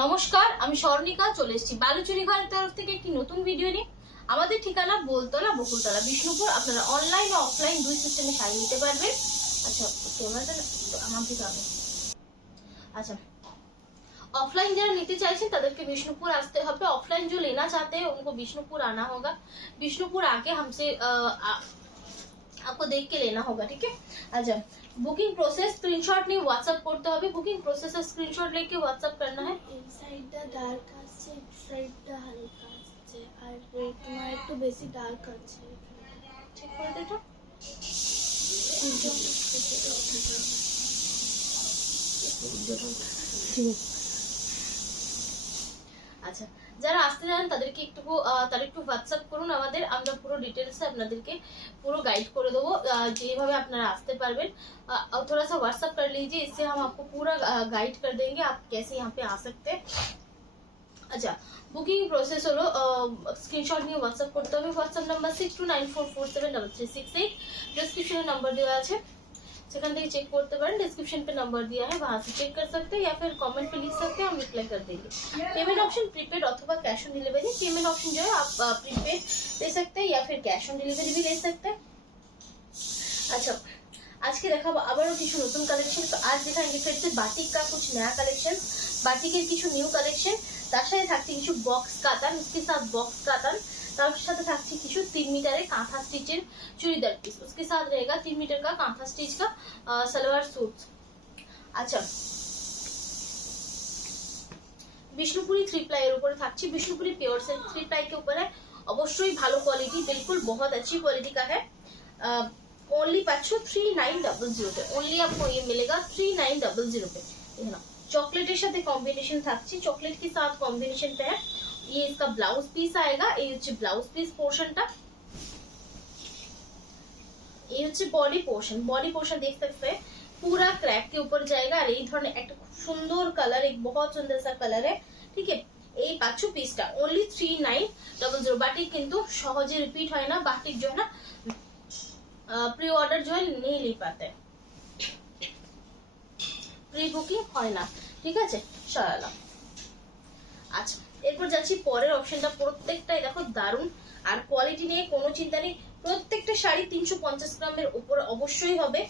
নমস্কার, আমি স্বর্ণিকা চলে এসেছি বালুচুরি ঘরের তরফ থেকে একটি নতুন ভিডিও নিয়ে। আমাদের ঠিকানা বোলতলা, বকুলতলা, বিষ্ণুপুর। আপনারা অনলাইন ও অফলাইন দুই সিস্টেমে শাড়ি নিতে পারবেন। আচ্ছা, ক্যামেরাটা আমার দিকে আগে। अच्छा, ऑफलाइन जरा नीचे चाहिए तादेरके विष्णुपुर आते হবে। ऑफलाइन जो लेना चाहते हैं उनको विष्णुपुर आना होगा। विष्णुपुर आके हमसे आपको देख के लेना होगा, ठीक है। अच्छा, বুকিং প্রসেস স্ক্রিনশট নিয়ে হোয়াটসঅ্যাপ করতে হবে। বুকিং প্রসেসের স্ক্রিনশট लेके হোয়াটসঅ্যাপ करना है। এই সাইডটা ডার্ক আছে, এই সাইডটা হালকা আছে, আর তোমার একটু বেশি ডার্ক আছে। ঠিক করে দেখো। আচ্ছা, যারা আসতে চান তাদেরকে একটু হোয়াটসঅ্যাপ করুন আমাদের। আমরা পুরো ডিটেলসে আপনাদেরকে পুরো গাইড করে দেবো যেভাবে আপনারা আসতে পারবেন। थोड़ा सा व्हाट्सएप कर लीजिए, इससे हम आपको पूरा गाइड कर देंगे आप कैसे यहाँ पे आ सकते हैं। अच्छा, বুকিং প্রসেস হলো স্ক্রিনশট নিয়ে হোয়াটসঅ্যাপ করতে হবে। WhatsApp number 6294473368। ডিসক্রিপশনে নাম্বার দেওয়া আছে, सेकंड থেকে চেক করতে পারেন। डिस्क्रिप्शन पे नंबर दिया है, वहां से चेक कर सकते हैं या फिर कमेंट पे लिख सकते हैं, हम रिप्लाई कर देंगे। पेमेंट ऑप्शन प्रीपेड अथवा cash on delivery. Payment option जो है आप प्रीपेड ले सकते हैं या फिर कैश ऑन डिलीवरी भी ले सकते हैं। अच्छा, আজকে দেখাবো আবারও কিছু নতুন কালেকশন। তো আজ দেখাएंगे फिर से बाटिक का कुछ नया कलेक्शन, বাটিকের কিছু নিউ কালেকশন। তার সাথে থাকছে কিছু বক্স কাতান, उसके साथ बॉक्स कातान। তার সাথে থাকছে কিছু 3 मीटर कांथा स्टिचের চুড়িদার পিস। उसके साथ रहेगा 3 मीटर का कांथा स्टिच का सलवार सूट। अच्छा, বিষ্ণুপুরি 3 प्लाई এর উপরে থাকছে। বিষ্ণুপুরি পিওর सिल्क 3 प्लाई के ऊपर है। অবশ্যই ভালো কোয়ালিটি, बिल्कुल बहुत अच्छी क्वालिटी का है। ओनली पाँचो 3900 पे। ओनली आपको ये मिलेगा 3900 पे। देखना, चॉकलेटेर साथे कॉम्बिनेशन থাকছে, चॉकलेट के साथ कॉम्बिनेशन पे है। ये इसका ब्लाउज पीस आएगा। ये হচ্ছে ব্লাউজ পিস পোরশনটা। ये হচ্ছে বডি পোরশন। বডি পোরশन देख सकते हैं पूरा क्रैक के ऊपर जाएगा। और এই ধরনের একটা খুব সুন্দর কালার, एक बहुत सुंदर सा कलर है, ठीक है। এই পাঁচো পিসটা ओनली 3900। বাটিক কিন্তু সহজে রিপিট হয় না। বাটিক जो है ना प्री ऑर्डर जो है नहीं ले पाते, প্রি বুকিং হয় না, ঠিক আছে। চলো, আচ্ছা এরপর যাচ্ছি পরের অপশনটা। প্রত্যেকটাই দেখো দারুন, আর কোয়ালিটি নিয়ে কোনো চিন্তা নেই। প্রত্যেকটা শাড়ি 350 গ্রামের উপর অবশ্যই হবে।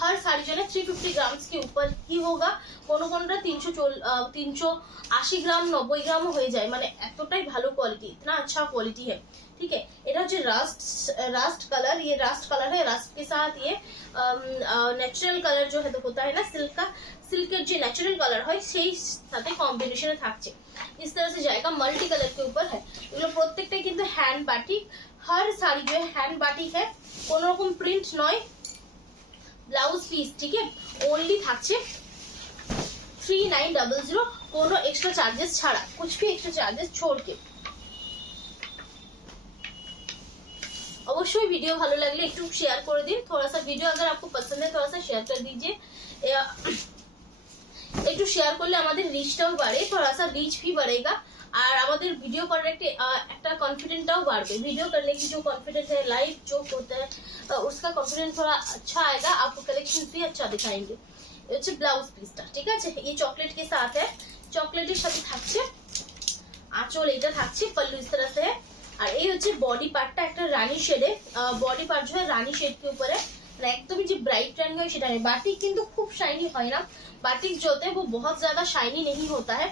हर साड़ी जो है 350 ग्राम के ऊपर ही होगा। কোনো কোনটা 380 গ্রাম 90 গ্রাম হয়ে যায়, মানে এতটাই ভালো কোয়ালিটি, इतना अच्छा क्वालिटी है, ठीक है। এটা হচ্ছে रास्ट कलर। ये रास्ट कलर है। रास्ट के साथ ये नेचुरल कलर जो है तो होता है ना सिल्क का, सिल्केर जो नेचुरल कलर হয় সেই সাথে কম্বিনেশনে থাকছে। इस तरह से जाएगा, मल्टी कलर के ऊपर है। এগুলো প্রত্যেকটাই কিন্তু হ্যান্ড বাটিক। हर साड़ी जो है हैंड बाटिक है, কোনো রকম প্রিন্ট নয়। ব্লাউজ পিস, ঠিক है। ओनली থাকছে 3900, কোনো এক্সট্রা চার্জেস ছাড়া, कुछ भी एक्स्ट्रा चार्जेस छोड़ के। অবশ্যই ভিডিও ভালো লাগলে একটু শেয়ার করে দিন। थोड़ा सा वीडियो अगर आपको पसंद है थोड़ा सा शेयर कर दीजिए। একটু শেয়ার করলে আমাদের রিচটাও বাড়ে, थोड़ा सा रीच भी बढ़ेगा। और আমাদের ভিডিও করার একটা কনফিডেন্টটাও বাড়বে। वीडियो करने की जो कॉन्फिडेंस है, लाइव जो होता है उसका कॉन्फिडेंस थोड़ा अच्छा आएगा। आपको कलेक्शन भी अच्छा दिखाएंगे। ये হচ্ছে ব্লাউজ পিসটা, ঠিক আছে। ये चॉकलेट के साथ है, চকলেটের সাথে থাকছে আঁচল, এটা থাকছে पल्लू इस तरह से है। और ये হচ্ছে বডি পার্টটা একটা রানী শেডে। বডি পার্ট जो है रानी शेड के ऊपर है, एकदम जो ब्राइट रंग है সেটা नहीं। बाटिक কিন্তু খুব শাইনি হয় না। बाटिक जो होता है वो बहुत ज्यादा शाइनी नहीं होता है,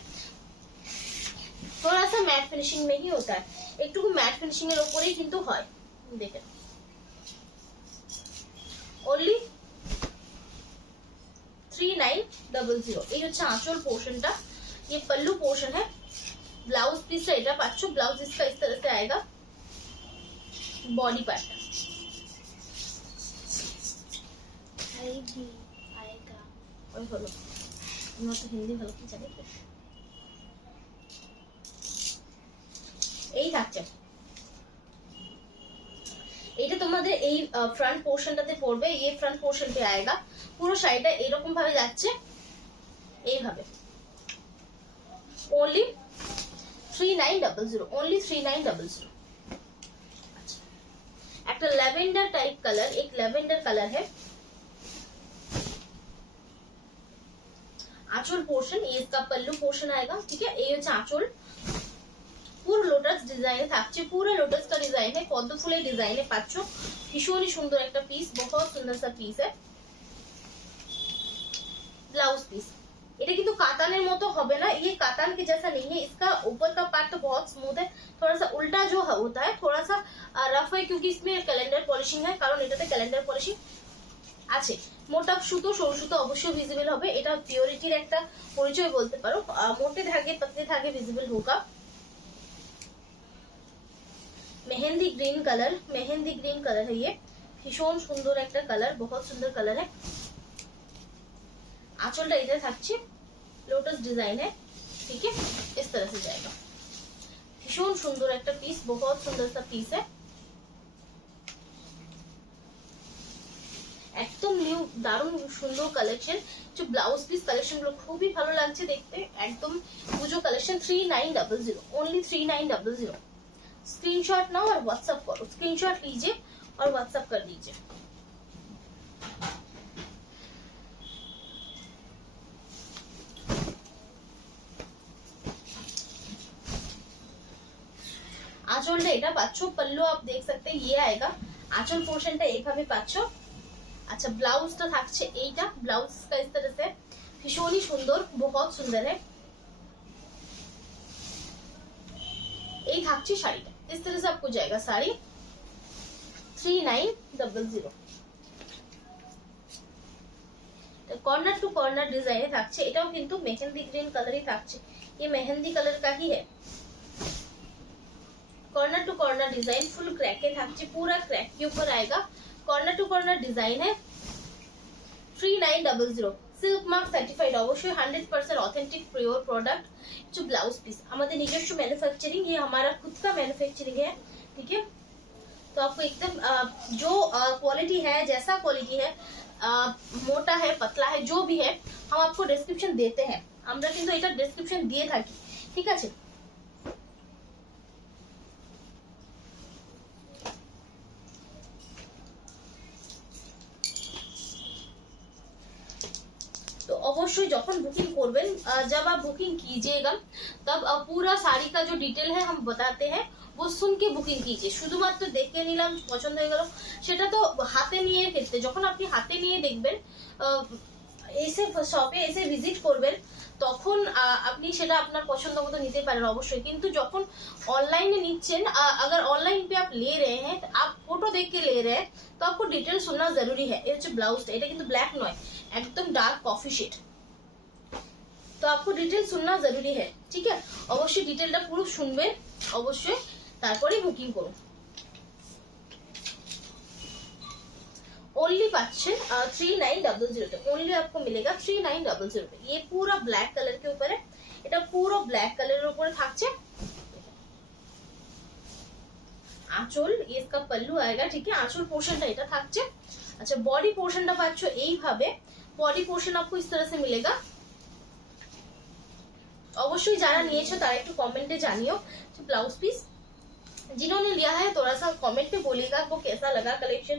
थोड़ा सा मैट फिनिशिंग में ही होता है। একটু मैट फिनिशिंग এর উপরেই কিন্তু হয়। দেখেন, ओनली 3900। এই হচ্ছে আঁচল পোর্শনটা। ये पल्लू पोर्शन है। ब्लाउज पीस है এটা পাচ্ছো। ब्लाउज इसका इस तरह से आएगा। बॉडी पार्ट आएगा ওই হলো। আমরা তো হিন্দি ভালো কি জানি। এই থাকছে, এটা তোমাদের এই ফ্রন্ট পোর্শনটাতে পড়বে। ये फ्रंट पोर्शन पे आएगा। পুরো শাড়িটা এরকম ভাবে যাচ্ছে, এইভাবে। Only 3900, only 3900। अच्छा, একটা ল্যাভেন্ডার টাইপ কালার, एक ল্যাভেন্ডার কালার है। आंचल पोर्शन, ये इसका पल्लू पोर्शन आएगा, ठीक है। ये হচ্ছে आंचल, পুরো লোটাস ডিজাইনে থাকছে, পুরো লোটাস का ডিজাइन है, পদ্ম ফুলের ডিজাইনে পাচ্ছ। ভীষণই সুন্দর একটা পিস, बहुत सुंदर सा पीस है। ब्लाउज पीस, এটা কিন্তু কাতানের মতো হবে না, ये कातान के जैसा नहीं है। इसका ऊपर का पार्ट तो बहुत स्मूथ है, थोड़ा सा उल्टा जो होता है थोड़ा सा रफ है, क्योंकि इसमें कैलेंडर पॉलिशिंग है, কারণ এটাতে ক্যালেন্ডার পলিশিং আছে। মোটা সুতো সরু সুতো অবশ্যই ভিজিবল হবে, এটা পিওরিটির একটা পরিচয় বলতে পারো। মোটে धागे पतले धागे विजिबल होगा। Mehndi green colour, mehndi green colour है ये, ভীষণ সুন্দর একটা কালার, बहुत सुंदर कलर है। आंचलটা इधर থাকছে, लोटस डिजाइन है, ठीक है, इस तरह से जाएगा। ভীষণ সুন্দর একটা পিস, बहुत सुंदर सा पीस है, একদম নিউ দারুণ সুন্দর কালেকশন। যে ব্লাউজ পিস কালেকশন গুলো খুবই ভালো লাগছে দেখতে, একদম পুজো কালেকশন। 3900 ओनली 3900। स्क्रीनशॉट नाउ और व्हाट्सएप करो, स्क्रीनशॉट लीजिए और व्हाट्सएप कर दीजिए। আঁচলটা এটা পাচ্ছ, পল্লু आप देख सकते हैं ये आएगा, আঁচল পোর্শনটা এইভাবে পাচ্ছ। আচ্ছা ব্লাউজটা থাকছে এইটা, ব্লাউজ का इस तरह से ভীষণই সুন্দর, बहुत सुंदर है। এই থাকছে শাড়িটা, इस तरह से आपको जाएगा sari 3900। Corner to corner design থাকছে, এটাও কিন্তু মেহেंदी ग्रीन कलर ही থাকছে, ये मेहंदी कलर का ही है। Corner to corner design full crack के থাকছে, पूरा क्रैक के ऊपर आएगा। कॉर्नर टू कॉर्नर डिजाइन है, 3900। सिल्क मार्क सर्टिफाइड, अवश्य 100% ऑथेंटिक प्योर प्रोडक्ट। जो ब्लाउज पीस हमारे निजस्व मैन्युफैक्चरिंग, ये हमारा खुद का मैन्युफैक्चरिंग है, ठीक है। तो आपको एकदम जो क्वालिटी है, जैसा क्वालिटी है, मोटा है पतला है जो भी है, हम आपको डिस्क्रिप्शन देते हैं, আমরা কিন্তু এটা ডেসক্রিপশন দিয়ে থাকি, ঠিক আছে। तो अवश्य যখন বুকিং করবেন, जब आप बुकिंग कीजिएगा तब पूरा साड़ी का जो डिटेल है हम बताते हैं, वो सुन के বুকিং कीजिए। শুধুমাত্র দেখে নিলাম পছন্দ হয়ে গেল সেটা তো হাতে নিয়ে ক্ষেত্রে, যখন আপনি হাতে নিয়ে দেখবেন, এসে শপে এসে ভিজিট করবেন, তখন আপনি সেটা আপনার পছন্দ মতো নিতে পারেন অবশ্যই। কিন্তু যখন অনলাইনে নিচ্ছেন, अगर ऑनलाइन पे आप ले रहे हैं, आप फोटो देख के ले रहे हैं, तो आपको डिटेल सुनना जरूरी है। ये হচ্ছে ব্লাউজটা, এটা কিন্তু ব্ল্যাক নয়, एकदम डार्क कॉफी शेड, तो आपको डिटेल सुनना जरूरी है, ठीक है। अवश्य डिटेलটা পুরো শুনবেন অবশ্যই, তারপরেই বুকিং করুন। ओनली पाচ্ছেন 3900 पे, ओनली आपको मिलेगा 3900 पे। ये पूरा ब्लैक कलर के ऊपर है, এটা পুরো ব্ল্যাক কালারের উপরে থাকছে। আঁচল, ये इसका पल्लू आएगा, ठीक है। আঁচল পোর্শনটা এটা থাকছে। अच्छा बॉडी पोर्शनটা পাচ্ছ এইভাবে, बॉडी पोर्शन आपको इस तरह से मिलेगा। অবশ্যই যারা নিয়েছো তারা একটু কমেন্টে জানিও যে ব্লাউজ পিস जिन्होंने लिया है थोड़ा सा कमेंट पे बोलिएगा आपको कैसा लगा कलेक्शन,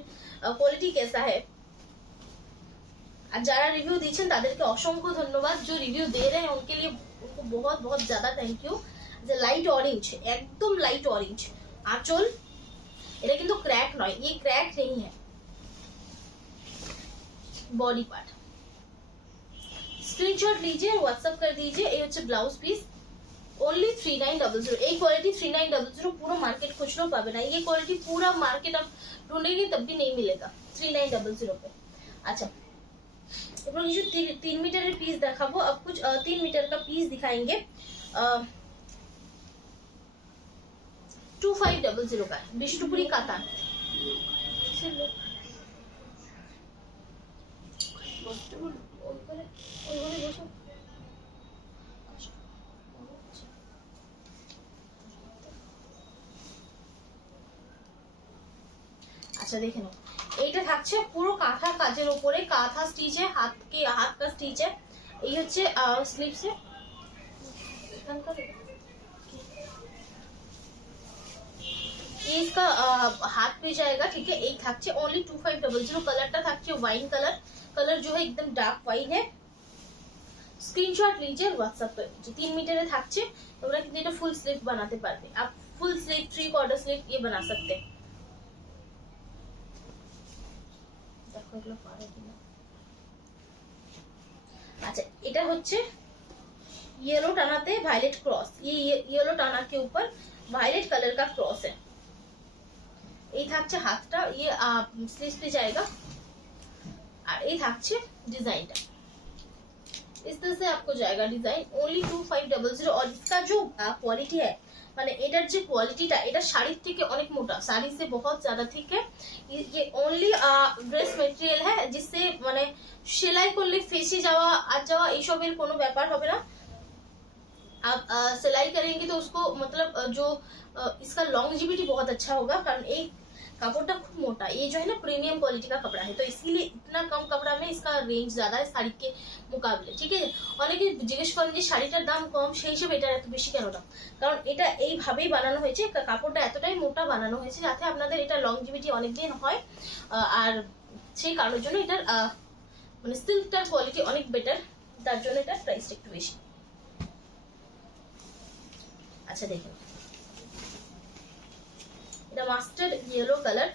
क्वालिटी कैसा है। আর যারা রিভিউ দিচ্ছেন তাদেরকে অসংখ্য ধন্যবাদ, जो रिव्यू दे रहे हैं उनके लिए उनको बहुत बहुत ज्यादा थैंक यू। যে লাইট অরেঞ্জ, একদম লাইট অরেঞ্জ আঁচল, এটা কিন্তু ক্র্যাক নয়, ये क्रैक नहीं है। बॉडी पार्ट स्क्रीनशॉट लीजिए, व्हाट्सएप कर दीजिए। ये হচ্ছে ব্লাউজ পিস, ओनली 3900। এই কোয়ালিটি 3900 पूरा मार्केट खुचरो पाবে ना, ये क्वालिटी पूरा मार्केट आप ढूंढेंगे तब भी नहीं मिलेगा 3900 पे। अच्छा এবার কিছু 3 মিটারের পিস দেখাবো, अब कुछ 3 मीटर का पीस दिखाएंगे। 2500 का বিষ্ণুপুরি কাতান। আচ্ছা দেখে নাও, এইটা থাকছে পুরো কাঁথা কাজের উপরে, কাঁথা স্টিচ है, हाथ का स्टिच है। এই হচ্ছে স্লিভস है, ये इसका हाथ पे जाएगा, ठीक है। एक থাকছে ओनली 2500। कलरটা থাকছে वाइन कलर, कलर जो है एकदम डार्क वाइन है। স্ক্রিনশট लीजिए व्हाट्सएप कर दीजिए। 3 मीटर থাকছে, তোমরা কিন্তু এটা ফুল স্লিভ বানাতে পারবে। आप ফুল স্লিভ 3/4 স্লিভ ये बना सकते हैं। দেখো এগুলো পারে কিনা। अच्छा এটা হচ্ছে येलो টানাতে वायलेट क्रॉस, ये येलो टाना के ऊपर वायलेट कलर का क्रॉस है। এই থাকছে হাতটা, ये स्लीव्स पे जाएगा। আর এই থাকছে ডিজাইনটা, इस तरह से आपको जाएगा डिजाइन। ओनली 2500। और इसका जो क्वालिटी है মানে এটার যে কোয়ালিটিটা, এটা শাড়ির থেকে অনেক মোটা, শাড়ি से बहुत ज्यादा थिक है। ये ओनली ड्रेस মেটেরিয়াল है, जिससे মানে সেলাই করলে ফেসে যাওয়া আর যাওয়া এইসবের কোনো ব্যাপার হবে না। आप सिलाई करेंगे तो उसको मतलब जो इसका लॉन्जिविटी बहुत अच्छा होगा, कारण एक कपड़ा खूब मोटा, ये जो है ना प्रीमियम क्वालिटी का कपड़ा है, तो इसीलिए इतना कम कपड़ा में इसका रेंज ज्यादा है শাড়ি के मुकाबले। ठीक है, অনেকে জিজ্ঞেস করেন যে শাড়িটার দাম কম, সেই হিসেবে এটা এত বেশি কেন দাম? কারণ এটা এইভাবেই বানানো হয়েছে, কাপড়টা এতটাই মোটা বানানো হয়েছে যাতে আপনাদের এটা লংজিভিটি অনেকদিন হয়। আর সেই কারণের জন্য এটার মানে সিল্কটার কোয়ালিটি অনেক বেটার, তার জন্য এটার প্রাইসটা একটু বেশি। अच्छा देखिए, এটা মাস্টার্ড ইয়েলো কালার,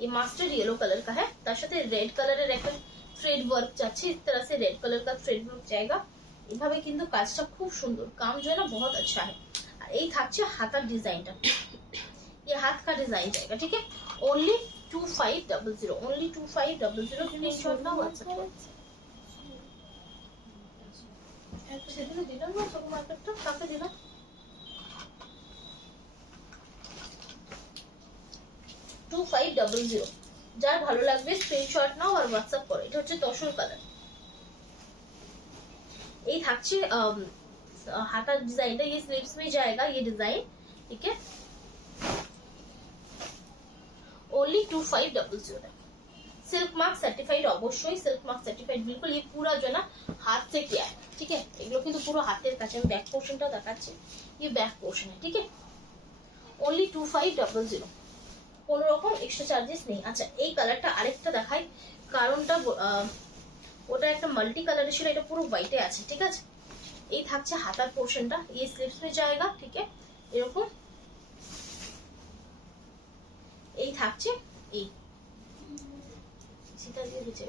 ये मास्टर्ड येलो कलर का है, তার সাথে রেড কালারের একটা থ্রেড ওয়ার্ক যাচ্ছে। इस तरह से रेड कलर का थ्रेड वर्क जाएगा। এভাবে কিন্তু কাজটা খুব সুন্দর, काम जो है ना बहुत अच्छा है। আর এই থাকছে হাতার ডিজাইনটা, ये हाथ का डिजाइन जाएगा। ठीक है, only 2500, only 2500। Screenshot now WhatsApp पर। সেদিন দিলাম না সব মার্কেটটা, কাকে দিলাম? 2500। যার ভালো লাগবে স্ক্রিনশট নাও আর হোয়াটসঅ্যাপ করো। এটা হচ্ছে তসর কালার। এই থাকছে হাতার ডিজাইনটা, ये स्लीव्स में जाएगा ये डिजाइन। ठीक है, ओनली 2500। सिल्क मार्क सर्टिफाइड, অবশ্যই सिल्क मार्क सर्टिफाइड बिल्कुल। ये पूरा जो ना हाथ से किया है। ठीक है, এগুলো কিন্তু পুরো হাতের কাছে। আমি ব্যাক পোর্শনটা দেখাচ্ছি, ये बैक पोर्शन है। ठीक है, ओनली 2500, কোনো রকম এক্সট্রা চার্জেস নেই। আচ্ছা এই কালারটা আরেকটা দেখাই, কারণটা ওটা একটা মাল্টি কালারের ছিল, এটা পুরো হোয়াইটে আছে। ঠিক আছে, এই থাকছে হাতার পোর্শনটা, এই স্লিভস में जाएगा। ঠিক है, এরকম এই থাকছে, এই সেটা দিয়ে বেঁচে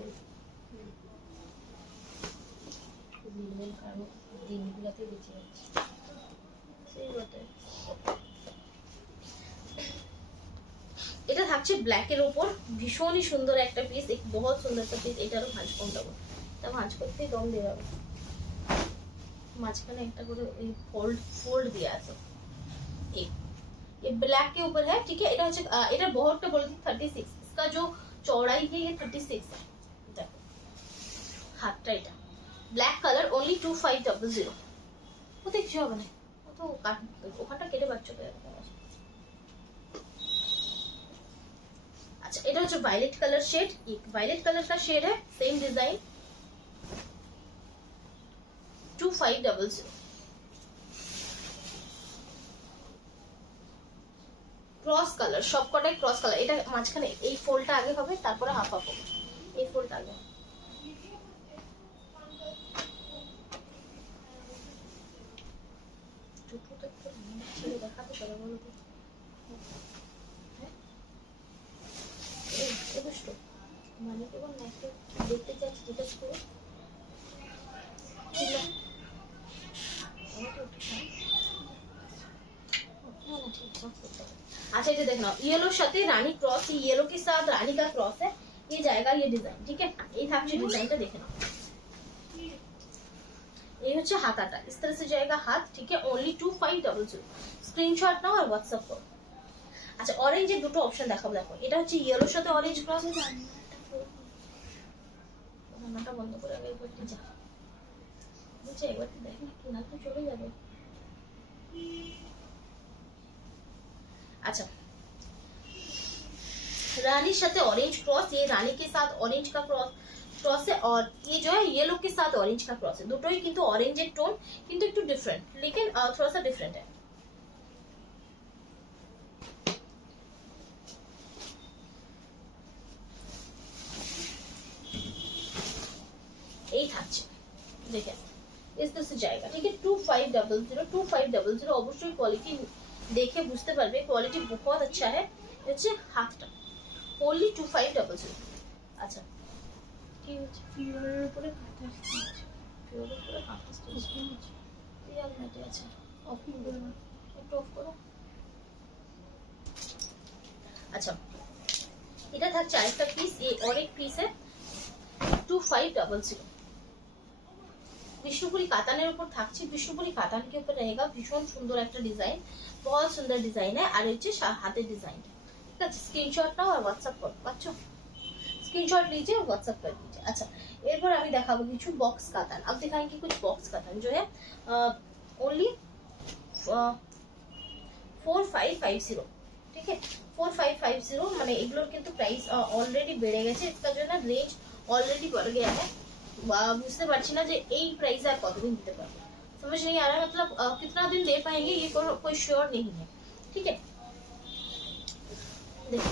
দিনের কারণ দিনগুলোতে বেঁচে যাচ্ছে সেই বটে। এটা থাকছে ব্ল্যাকের উপর, ভীষণই সুন্দর একটা পিস, এক বহুত সুন্দর একটা পিস। এটারও ভাঁজ কোনটা বল, এটা ভাঁজ করতে দম দিয়ে যাবে। মাঝখানে একটা করে এই फोल्ड दिया আছে। ये ब्लैक के ऊपर है। ठीक है, এটা হচ্ছে এটা বহরটা বলতে 36, इसका जो चौड़ाई है ये 36 है। দেখো হাতটা, এটা ব্ল্যাক কালার, ओनली 2500। ও দেখছি হবে না, ও তো ওখানটা কেটে বাচ্চা করে। अच्छा এটা হচ্ছে वायलेट कलर शेड, एक वायलेट कलर का शेड है, सेम डिजाइन। 2500। ক্রস কালার, সবকটাই ক্রস কালার। এটা মাঝখানে এই ফোল্ডটা আগে হবে, তারপরে হাফ হাফ হবে। এই ফোল্ডটা আগে। ছোটটা একটু ছেড়ে দেখাতে পারে বলো তো? মানে কেবল নাকি দেখতে চাচ্ছি, জিজ্ঞেস করো। अच्छा ये देखना, येलो সাথে রানী ক্রস, ये येलो के साथ रानी का क्रॉस है, ये जाएगा ये डिजाइन। ठीक है, এই থাকছে ডিজাইনটা দেখে নাও। এই হচ্ছে হাতাটা, इस तरह से जाएगा हाथ। ठीक है, ओनली 2500। স্ক্রিনশট নাও আর হোয়াটসঅ্যাপ করো। আচ্ছা অরেঞ্জের দুটো অপশন দেখাবো। দেখো এটা হচ্ছে ইয়েলোর সাথে অরেঞ্জ ক্রস। রান্নাটা বন্ধ করে আগে একবার যা বুঝছে, একবার দেখ না কি না তো চলে যাবে। अच्छा रानी साथे ऑरेंज क्रॉस, ये रानी के साथ ऑरेंज का क्रॉस है, और ये जो है येलो के साथ ऑरेंज का क्रॉस है। দুটোই কিন্তু অরেঞ্জের টোন, কিন্তু একটু ডিফারেंट, लेकिन थोड़ा सा डिफरेंट है। এই থাকছে দেখেন, 2500 অবশ্যই কোয়ালিটি দেখে বুঝতে পারবে, কোয়ালিটি বহুত আচ্ছা है। হচ্ছে হাতটা only 2500। আচ্ছা কি হচ্ছে পিওরের উপরে কাঁথা স্টিচ। পিওরের উপরে কাঁথা স্টিচ রিয়াল মেটে আছে। অফ করে না, একটু অফ করো। আচ্ছা এটা থাকছে আরেকটা পিস, এই অনেক পিসে 2500। विष्णुपुरी कातानेर ऊपर থাকছে, विष्णुपुरी कातान के ऊपर रहेगा। भीषण सुंदर একটা ডিজাইন, बहुत सुंदर डिजाइन है। আর হচ্ছে হাতের ডিজাইন, ঠিক আছে। স্ক্রিনশট নাও আর হোয়াটসঅ্যাপ করো, পাচ্ছো? स्क्रीनशॉट लीजिए और व्हाट्सएप कर दीजिए। अच्छा এরপর আমি দেখাবো কিছু বক্স কাতান। अब दिखाएंगे कुछ बॉक्स कातान जो है ओनली 4550, ठीक है। 4550 মানে এগুলোর কিন্তু প্রাইস অলরেডি বেড়ে গেছে, इसका जो है ना रेंज ऑलरेडी बढ़ गया है। বুঝতে পারছি না যে এই প্রাইস আর কতদিন দিতে পারবো, समझ नहीं आ रहा है, मतलब कितना दिन दे पाएंगे ये कोई श्योर नहीं है, ठीक है। देखो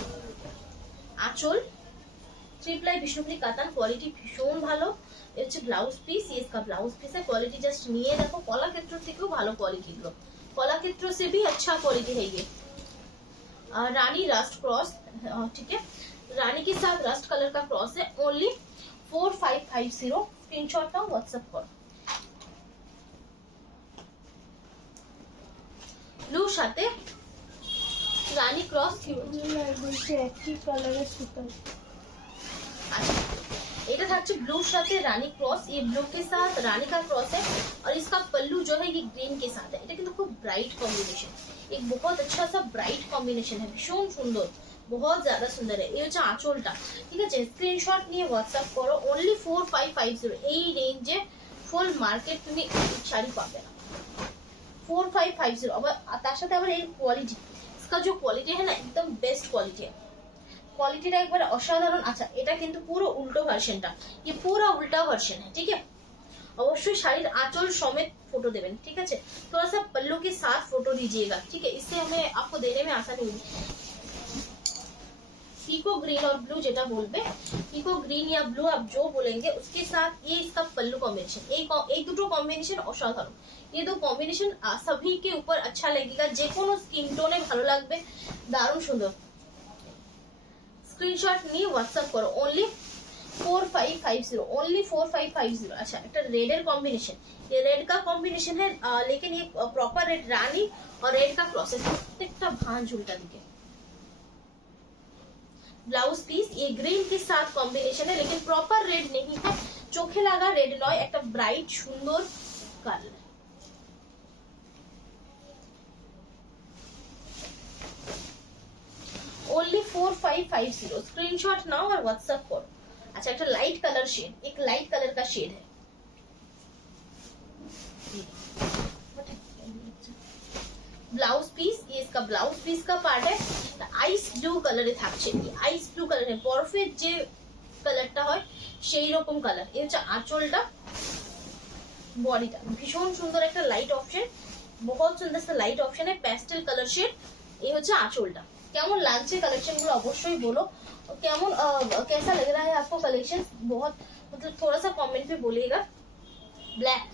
आंचल ट्रिपल आई विष्णुपुरी कातान, क्वालिटी भीषण ভালো। এর হচ্ছে ব্লাউজ পিস, ये इसका ब्लाउज पीस है। क्वालिटी जस्ट নিয়ে দেখো, কলাক্ষেত্র থেকেও ভালো কোয়ালিটি গুলো, कलाक्षेत्र से भी अच्छा क्वालिटी है ये। रानी रस्ट क्रॉस, ठीक है, रानी के साथ रस्ट कलर का क्रॉस है। ओनली 4550, स्क्रीनशॉट नाउ व्हाट्सएप करो। ब्लू साथे रानी क्रॉस বলছে একই কালারের সুতার। अच्छा এটা থাকছে ব্লুর সাথে রানী ক্রস, ये ब्लू के साथ रानी का क्रॉस है। और इसका पल्लू जो है ये ग्रीन के साथ है। এটা কিন্তু খুব ब्राइट कॉम्बिनेशन, एक बहुत अच्छा सा ब्राइट कॉम्बिनेशन है, ভীষণ সুন্দর, बहुत ज्यादा सुंदर है। এই হচ্ছে আঁচলটা, ঠিক আছে। স্ক্রিনশট নিয়ে হোয়াটসঅ্যাপ করো। ओनली 4550, এই রেঞ্জে ফুল মার্কেট তুমি শাড়ি পাবে না। 4550 আবার তার সাথে আবার এই কোয়ালিটি, इसका जो क्वालिटी है ना एकदम बेस्ट क्वालिटी है, क्वालिटी एक बार असाधारण। अच्छा এটা কিন্তু পুরো উল্টো ভার্সনটা, ये पूरा उल्टा वर्जन है, ठीक है। अवश्य শাড়ির आंचल समेत फोटो देवें, ठीक है। थोड़ा सा पल्लू के साथ फोटो दीजिएगा, ठीक है, इससे हमें आपको देने में आसानी होगी। पीको ग्रीन और ब्लू जेटा बोलबे, पीको ग्रीन या ब्लू आप जो बोलेंगे उसके साथ ये इसका पल्लू कॉम्बिनेशन, एक दुटो कॉम्बिनेशन असाधारण। ये दो कॉम्बिनेशन सभी के ऊपर अच्छा लगेगा, जे कोनो स्किन टोने ভালো লাগবে, দারুণ সুন্দর। स्क्रीनशॉट नहीं व्हाट्सएप करो। Only 4550, only 4550। अच्छा एक रेडर कॉम्बिनेशन, ये रेड का कॉम्बिनेशन है, लेकिन ये प्रॉपर रेड रानी और रेड का क्रॉस है, प्रत्येकটা भांज उल्टा दिखे। ब्लाउज पीस ये ग्रीन के साथ कॉम्बिनेशन है, लेकिन प्रॉपर रेड नहीं है, चोखे लगा रेड नয়, একটা ব্রাইট সুন্দর কালার। ओनली 4550, स्क्रीनशॉट नाउ और व्हाट्सएप करो। अच्छा एक लाइट कलर शेड, एक लाइट कलर का शेड है, ब्लाउज पीस, ये इसका ब्लाउज पीस का पार्ट है। आइस ब्लू कलरे থাকছে, এই আইস ব্লু কালারে বরফের যে কালারটা হয় সেই রকম কালার। এই হচ্ছে আঁচলটা, বডিটা ভীষণ সুন্দর একটা লাইট অপশন, बहुत सुंदर सा लाइट ऑप्शन है, पेस्टल कलर शेड। ये হচ্ছে আঁচলটা। কেমন লাগছে কালেকশন গুলো অবশ্যই বলো, কেমন कैसा लग रहा है आपको कलेक्शन, बहुत मतलब थोड़ा सा कमेंट पे बोलिएगा। ब्लैक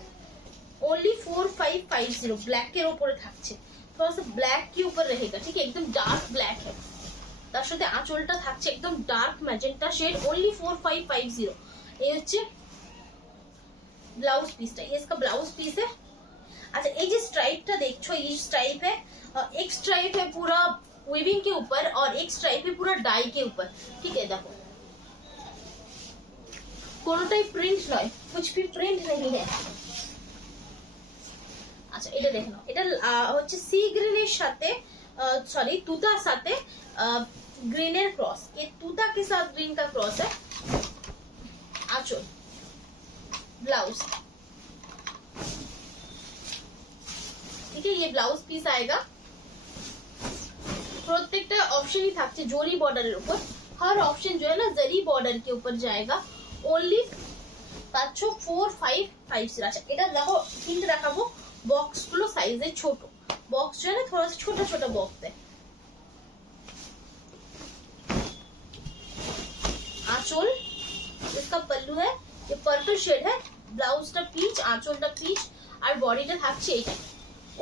ओनली 4550, ब्लैक के ऊपर থাকছে, थोड़ा सा ब्लैक के ऊपर रहेगा, ठीक है, एकदम डार्क ब्लैक है। তার সাথে আঁচলটা থাকছে একদম ডার্ক ম্যাজেন্টা শেড। ओनली 4550। এই হচ্ছে ब्लाउज पीसটা, ये इसका ब्लाउज पीस है। अच्छा ये जो स्ट्राइपটা দেখছো, ये स्ट्राइप है, एक स्ट्राइप है पूरा वीविंग के ऊपर और एक स्ट्राइप है पूरा डाई के ऊपर, ठीक है। देखो কোনটাই প্রিন্ট নয়, कुछ भी प्रिंट नहीं है। আচ্ছা এটা দেখো, এটা হচ্ছে সি গ্রিনের সাথে सॉरी তুতার সাথে ग्रीनर क्रॉस, ये तूता के साथ ग्रीन का क्रॉस है। आंचल ब्लाउज, ठीक है, ये ब्लाउज पीस आएगा। প্রত্যেকটা অপশনই থাকছে জরি বর্ডারের উপর, हर ऑप्शन जो है ना जरी बॉर्डर के ऊपर जाएगा। ओनली 4550। अच्छा এটা দেখো হিন্ট দেখাবো, বক্স গুলো সাইজে ছোট, বক্স जो है ना थोड़ा सा छोटा छोटा बॉक्स है। आंचल इसका पल्लू है, ये पर्पल शेड है, ब्लाउज का पीच, आंचल का पीच। আর বডিটা থাকছে এইটা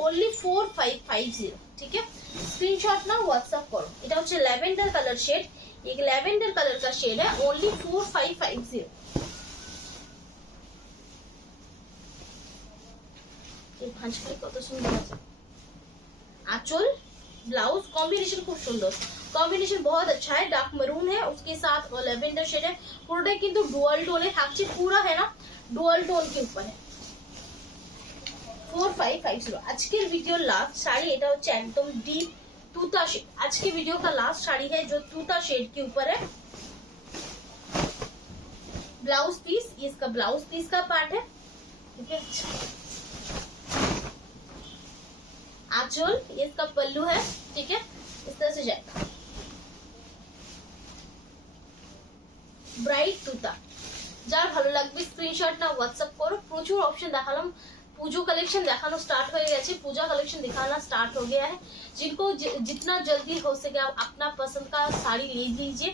ओनली 4550। ठीक है, स्क्रीनशॉट ना व्हाट्सएप करो। এটা হচ্ছে ল্যাভেন্ডার কালার শেড, एक ল্যাভেন্ডার কালার का शेड है, ओनली 4550। ये भांजपाई কত সুন্দর আছে। आंचल ब्लाउज कॉम्बिनेशन खूब सुंदर, कॉम्बिनेशन बहुत अच्छा है। डार्क मरून है उसके साथ और ল্যাভেন্ডার शेड है। পুরোটা কিন্তু ডুয়াল টোনে থাকছে, पूरा है ना डुअल टोन के ऊपर है। 4550। আজকের ভিডিও লাস্ট শাড়ি, এটা হচ্ছে একদম ডিপ तूता शेड। आज के वीडियो का लास्ट साड़ी है जो तूता शेड के ऊपर है। ब्लाउज पीस, ये इसका ब्लाउज पीस का पार्ट है। ठीक है, आंचल ये इसका पल्लू है। ठीक है, इस तरह से जाएगा। ब्राइट तूता, যার ভালো লাগবে স্ক্রিনশট না হোয়াটসঅ্যাপ করো। প্রচুর অপশন দেখালাম, पूजो कलेक्शन दिखाना स्टार्ट हो गया है, पूजा कलेक्शन दिखाना स्टार्ट हो गया है। जिनको जितना जल्दी हो सके आप अपना पसंद का শাড়ি ले लीजिए,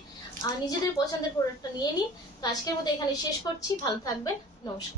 নিজেদের পছন্দের প্রোডাক্টটা নিয়ে নিন। তো আজকের মতো এখানে শেষ করছি, ভালো থাকবেন, নমস্কার।